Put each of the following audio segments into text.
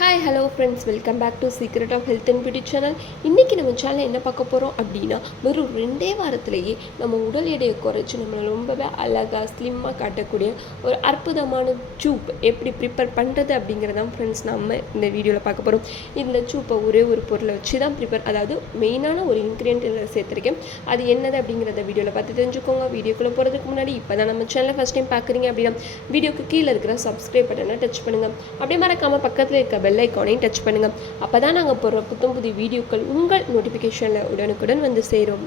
Hi hello friends welcome back to secret of health and beauty channel இன்றைக்கி நம்ம channel என்ன பார்க்க போகிறோம் அப்படின்னா வெறும் ரெண்டே வாரத்திலேயே நம்ம உடல் எடையை குறைச்சி நம்மளை ரொம்பவே அழகாக ஸ்லிம்மாக காட்டக்கூடிய ஒரு அற்புதமான சூப் எப்படி ப்ரிப்பேர் பண்ணுறது அப்படிங்கிறதான் ஃப்ரெண்ட்ஸ் நம்ம இந்த வீடியோவில் பார்க்க போகிறோம் இந்த சூப்பை ஒரே ஒரு பொருளை வச்சு தான் ப்ரிப்பேர் அதாவது மெயினான ஒரு இன்க்ரீடியன்ட் இதில் சேர்த்துருக்கேன். அது என்னது அப்படிங்கிறத வீடியோவில் பார்த்து தெரிஞ்சுக்கோங்க. வீடியோக்குள்ளே போகிறதுக்கு முன்னாடி இப்போ தான் நம்ம சேனலை ஃபஸ்ட் டைம் பார்க்குறீங்க அப்படின்னா வீடியோக்கு கீழே இருக்கிற சப்ஸ்கிரைப் பட்டனை டச் பண்ணுங்கள் அப்படியே மறக்காமல் பக்கத்தில் இருக்க பெல் ஐக்கானையும் டச் பண்ணுங்கள் அப்போ தான் நாங்கள் போடுற புத்தம் புது வீடியோக்கள் உங்கள் நோட்டிஃபிகேஷனில் உடனுக்குடன் வந்து சேரும்.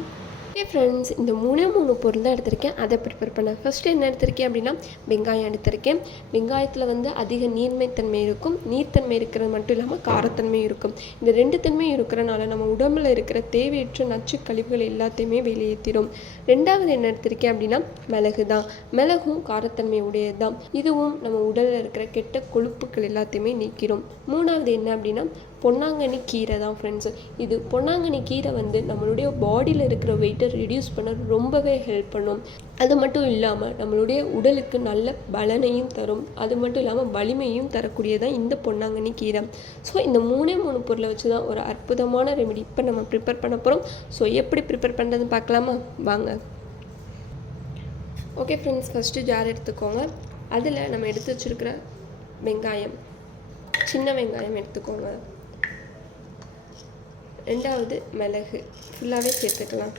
ஓகே ஃப்ரெண்ட்ஸ் இந்த மூணே மூணு பொருள் தான் எடுத்திருக்கேன். அதை ப்ரிப்பேர் பண்ணேன் ஃபஸ்ட்டு என்ன எடுத்திருக்கேன் அப்படின்னா வெங்காயம் எடுத்திருக்கேன். வெங்காயத்தில் வந்து அதிக நீர்மைத்தன்மை இருக்கும். நீர்த்தன்மை இருக்கிறது மட்டும் இல்லாமல் காரத்தன்மை இருக்கும். இந்த ரெண்டு தன்மையும் இருக்கிறனால நம்ம உடம்புல இருக்கிற தேவையற்ற நச்சு கழிவுகள் எல்லாத்தையுமே வெளியேற்றிடும் ரெண்டாவது என்ன எடுத்திருக்கேன் அப்படின்னா மிளகு தான். மிளகும் காரத்தன்மை உடையது தான் இதுவும் நம்ம உடலில் இருக்கிற கெட்ட கொழுப்புகள் எல்லாத்தையுமே நீக்கிடும் மூணாவது என்ன அப்படின்னா பொன்னாங்கண்ணி கீரை தான் ஃப்ரெண்ட்ஸு இது பொன்னாங்கண்ணி கீரை வந்து நம்மளுடைய பாடியில் இருக்கிற வெயிட்டை ரிடியூஸ் பண்ண ரொம்பவே ஹெல்ப் பண்ணும். அது மட்டும் இல்லாமல் நம்மளுடைய உடலுக்கு நல்ல பலனையும் தரும். அது மட்டும் இல்லாமல் வலிமையும் தரக்கூடியதான் இந்த பொன்னாங்கண்ணி கீரை. ஸோ இந்த மூணே மூணு பொருளை வச்சு தான் ஒரு அற்புதமான ரெமெடி இப்போ நம்ம ப்ரிப்பேர் பண்ண போகிறோம் ஸோ எப்படி ப்ரிப்பேர் பண்ணுறதுன்னு பார்க்கலாமா? வாங்க. ஓகே ஃப்ரெண்ட்ஸ் ஃபஸ்ட்டு ஜார் எடுத்துக்கோங்க. அதில் நம்ம எடுத்து வச்சுருக்கிற வெங்காயம் சின்ன வெங்காயம் எடுத்துக்கோங்க. ரெண்டாவது மிளகு. ஃபுல்லாகவே சேர்த்துக்கலாம்.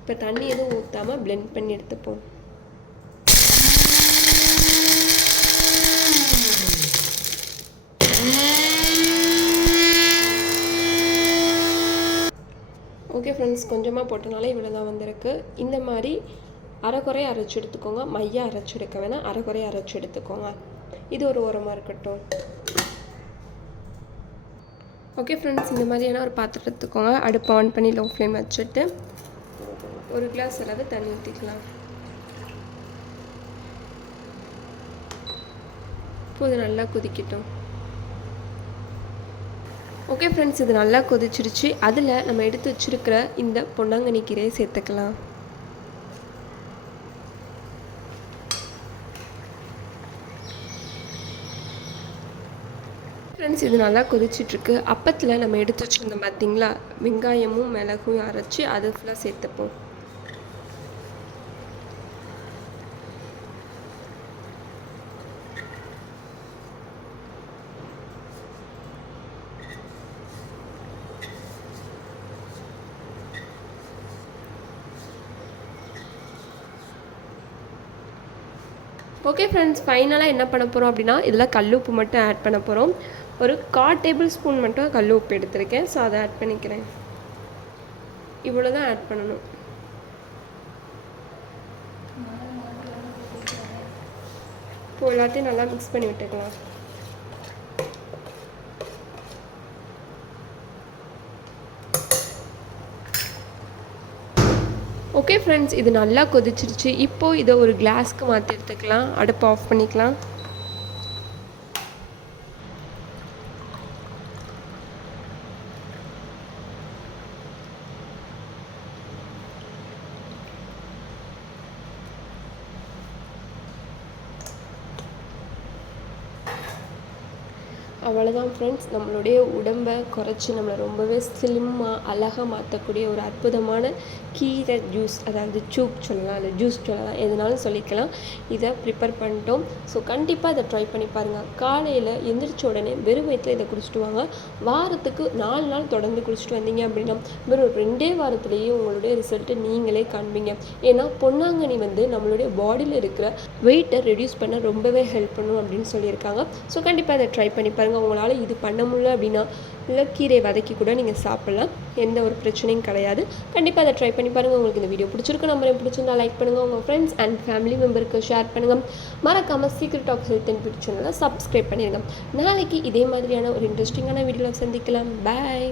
இப்போ தண்ணி எதுவும் ஊற்றாமல் பிளெண்ட் பண்ணி எடுத்துப்போம். ஓகே ஃப்ரெண்ட்ஸ் கொஞ்சமாக போட்டனால இவ்வளோ தான் வந்திருக்கு. இந்த மாதிரி அரைக்குறை அரைச்சி எடுத்துக்கோங்க. மையா அரைச்சி எடுக்க வேணாம். அரைக்குறை அரைச்சி எடுத்துக்கோங்க. இது ஒரு உரமாக இருக்கட்டும். ஓகே ஃப்ரெண்ட்ஸ் இந்த மாதிரியான ஒரு பாத்திரம் எடுத்துக்கோங்க அடுப்பு ஆன் பண்ணி லோ ஃப்ளேம் வச்சுட்டு ஒரு கிளாஸ் அளவு தண்ணி ஊற்றிக்கலாம் இப்போ இது நல்லா கொதிக்கட்டும். ஓகே ஃப்ரெண்ட்ஸ் இது நல்லா கொதிச்சிருச்சு. அதில் நம்ம எடுத்து வச்சுருக்கிற இந்த பொன்னாங்கண்ணி கீரையை சேர்த்துக்கலாம். ஃப்ரெண்ட்ஸ் இது நல்லா கொதிச்சிட்ருக்கு. அப்பத்தில் நம்ம எடுத்து வச்சுருந்தோம் பார்த்தீங்களா வெங்காயமும் மிளகும் அரைச்சி அதை ஃபுல்லாக சேர்த்துப்போம். ஓகே ஃப்ரெண்ட்ஸ் ஃபைனலாக என்ன பண்ண போகிறோம் அப்படின்னா இதில் கல் உப்பு மட்டும் ஆட் பண்ண போகிறோம் ஒரு கால் டேபிள் ஸ்பூன் மட்டும் கல் உப்பு எடுத்திருக்கேன். ஸோ அதை ஆட் பண்ணிக்கிறேன். இவ்வளோ தான் ஆட் பண்ணணும். இப்போ எல்லாத்தையும் நல்லா மிக்ஸ் பண்ணி விட்டுக்கலாம். ஓகே ஃப்ரெண்ட்ஸ் இது நல்லா கொதிச்சிருச்சு. இப்போது இதை ஒரு கிளாஸ்க்கு மாற்றி எடுத்துக்கலாம். அடுப்பு ஆஃப் பண்ணிக்கலாம். அவ்வளோதான் ஃப்ரெண்ட்ஸ் நம்மளுடைய உடம்பை குறைச்சி நம்மளை ரொம்பவே ஸ்லிம்மாக அழகாக மாற்றக்கூடிய ஒரு அற்புதமான கீரை ஜூஸ் அதாவது சூப் சொல்லலாம் இல்லை ஜூஸ் சொல்லலாம் எதுனாலும் சொல்லிக்கலாம். இதை ப்ரிப்பேர் பண்ணிட்டோம். ஸோ கண்டிப்பாக இதை ட்ரை பண்ணி பாருங்கள் காலையில் எந்திரிச்ச உடனே வெறும் வயிற்றில் இதை குடிச்சிட்டு வாங்க. வாரத்துக்கு நாலு நாள் தொடர்ந்து குடிச்சிட்டு வந்தீங்க அப்படின்னா வெறும் ரெண்டே வாரத்துலேயே உங்களுடைய ரிசல்ட்டை நீங்களே காண்பீங்க. ஏன்னா பொன்னாங்கண்ணி வந்து நம்மளுடைய பாடியில் இருக்கிற வெயிட்டை ரெடியூஸ் பண்ண ரொம்பவே ஹெல்ப் பண்ணும் அப்படின்னு சொல்லியிருக்காங்க. ஸோ கண்டிப்பாக இதை ட்ரை பண்ணி பாருங்கள் உங்களால் இது பண்ண முடியல அப்படின்னா இல்லை கீரை வதக்கி கூட நீங்கள் சாப்பிட்லாம். எந்த ஒரு பிரச்சனையும் கிடையாது. கண்டிப்பாக அதை ட்ரை பண்ணி பாருங்கள் உங்களுக்கு இந்த வீடியோ பிடிச்சிருக்கு. நம்ம பிடிச்சிருந்தா லைக் பண்ணுங்கள் உங்கள் ஃப்ரெண்ட்ஸ் அண்ட் ஃபேமிலி மெம்பருக்கு ஷேர் பண்ணுங்கள் மறக்காமல் secret of health and beauty subscribe பண்ணிடுங்க நாளைக்கு இதே மாதிரியான ஒரு இன்ட்ரெஸ்டிங்கான வீடியோவில் சந்திக்கலாம். பாய்